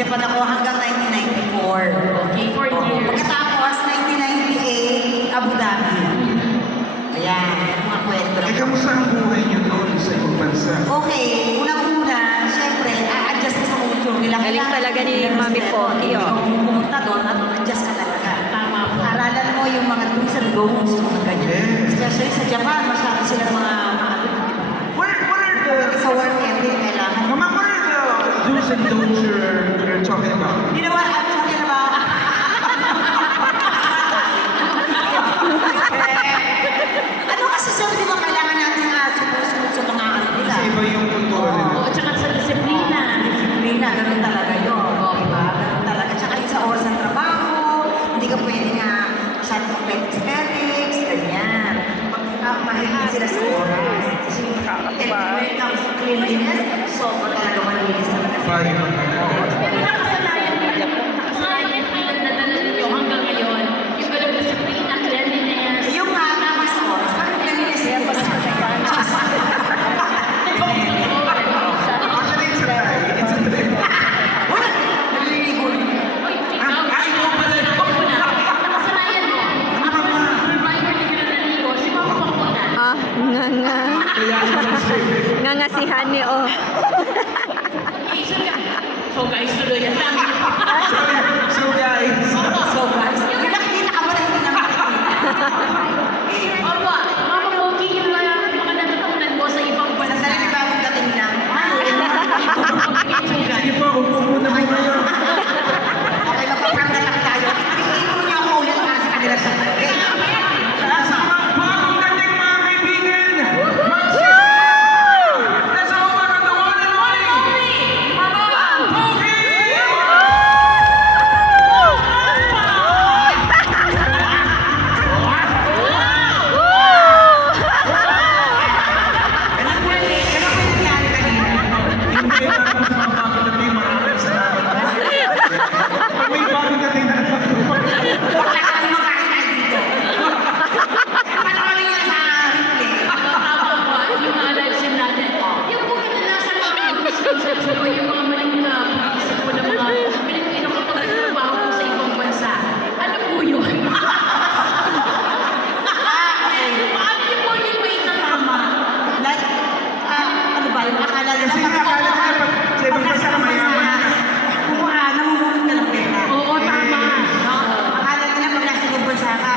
Nag-Japan ako hanggang 1994. Okay, 4 years. Pagkatapos, 1998, Abu Dhabi. Ayan, mga kwento lang. Kamusta ang buhay niyo doon sa ibang bansa? Okay, unang-una, syempre, a-adjust ka sa culture nila. Galing talaga ni Mami po, iyo. Kung pumunta doon, adjust ka talaga. Tama po. Aralan mo yung mga do's and don'ts, mga ganyan. Yes. Especially sa Japan, masyado silang mga What are the... sa work ethic, kailangan. Mama, what are the do's and don'ts you're talking about? You know what I'm talking about? Ano kasi sir, di ba kailangan natin sumusunod sa mga ano nila? Kasi iba yung kultura nila. Oo, tsaka sa disiplina. Disiplina, ganun talaga yun. Diba? Ganun talaga. Tsaka yung sa oras ng trabaho, hindi ka pwede nga masyadong aesthetics, ganyan. Mahilig sila sa oras. And when it comes to cleanliness, sobra talaga malinis talaga. Bye, talaga. Pero nakasanayan nila nadala ninyo hanggang ngayon. Yung ganun disiplina, cleanliness. Yung nga naman sa oras, parang cleanliness yan pa sa Actually, it's a tie. It's a trip. Wala! Naliligo. Ikaw pala. Nakasanayan mo. Ako na survivor ni Gila Naligo. Si Mama Pangkuna. Ah, nga. Kaya naman sa'yo. Nga nga si Hani, oh. Okay, so guys, tuloy yan lang. So guys, So guys, yung nakikita ka mo na hindi na makikita. Opo, Mama Pogi, yung mga natutunan mo sa ibang bansa. Sandali na bagong dating lang. sige po, upo muna mo ngayon. Okay, magpaprangga lang tayo. Ito niyo ako ulit para sa kanila sa Sa mga bagong dating mga kaibigan, let's open the one and only, Mama Pogi! Ganun po yung nangyari kanina. Hindi lang po sa mga bagong dating, maraming salamat po. Pag may bagong dating na Huwag na kami makain tayo dito. Panoorin niyo sa replay. Tama po, yung mga live stream natin. Yung po kadalasan mga misconception o yung mga maling na isip po ng mga Pilipino kapag nagtrabaho po sa ibang bansa. Ano po yun? Paano niyo po yun may itatama? Like, ano ba, yung akala nila Kasi akala nila pag sa ibang bansa mayaman ka. namumulot ka ng pera. Oo, tama. No? Akala nila pag nasa ibang bansa ka,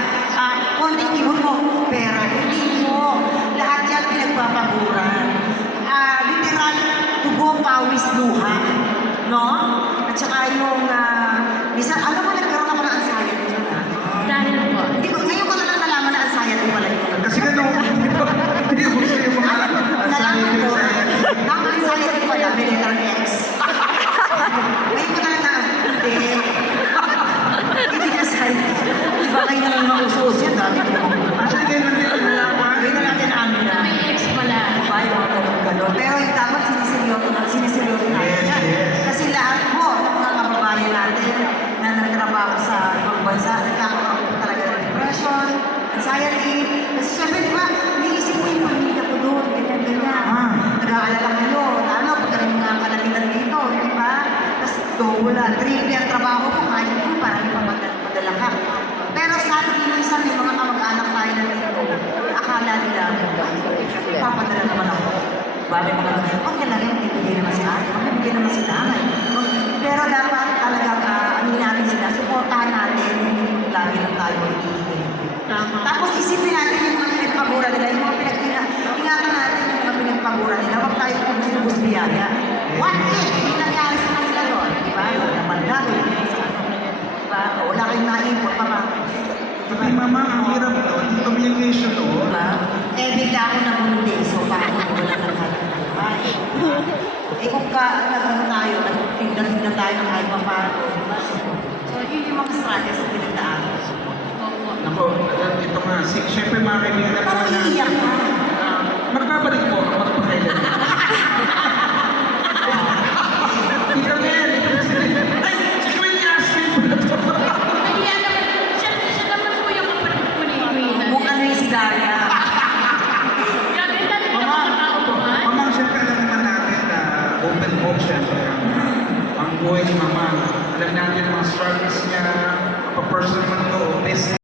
konting ibon mo, pera. Hindi mo. Lahat yan pinagpapaguran. Literal, dugo, pawis, luha. No? At saka yung, minsan, alam mo, nagkaroon ako ng anxiety yun, Dahil po. Hindi ko, ngayon ko na lang nalaman na anxiety pala yun. Kasi ganun, hindi ko sa yung mga Nalaman ko, anxiety. ang anxiety pala, may letter X. Ngayon ko na lang na, hindi. Hindi kasi, iba kayo na lang mausos yan, dami ko. Actually, ganun din ang nalaman. Ngayon na natin amin na. May ex pala. Ay, mga ganun-ganun. Pero yung dapat siniseryoso natin yan. Yes. Kasi lahat po ng mga kababayan natin na nagtrabaho sa ibang bansa, nagkakaroon po talaga ng depression, anxiety. Kasi syempre, di ba, iniisip mo yung pamilya ko doon, ganyan-ganyan. Nag-aalala kayo, ano, pagka may mga kalamitan dito, di ba? Tapos wala, triple ang trabaho ko, kaya ko, parang ipapadala ka. Pero sa atin, minsan may mga kamag-anak tayo na dito, akala nila, papadala naman ako. Bale mga okay lang yan, bibigyan naman si ate, bibigyan naman si nanay. Pero dapat talagang ano natin sila, supportahan natin, hindi lagi lang tayo iingin. Tama. Tapos isipin natin yung mga pinagpagura nila, yung mga ingatan natin yung mga pinagpagura nila, huwag tayo kung gusto biyaya. What if, hindi nangyari sa kanila yun? Diba? Napandado, diba? Wala kayong naipot pa ba? Ay, mama, ang hirap doon. Yung communication doon. Diba? Eh, bigla ako nabundi, so paano ko wala ng buhay? Eh, kung ano tayo, nagtinda tayo ng kahit paano, diba? So, yun yung mga struggles na pinagdaanan. Ako, ito nga, siyempre mga kaibigan na Parang iiyak ka. magbabalik po ako magpakailan. Ikaw yan, ay, si Queen Yasmin po na to. Kaya naman, siya naman po yung kapatid ko ni Queen. Kung ano yung si Daria. Grabe, dahil po ng mga tao po, ha? Mama, siyempre alam naman natin na open book, siyempre, ang buhay ni Mama. Alam natin ang mga struggles niya, pa-personal man to, business.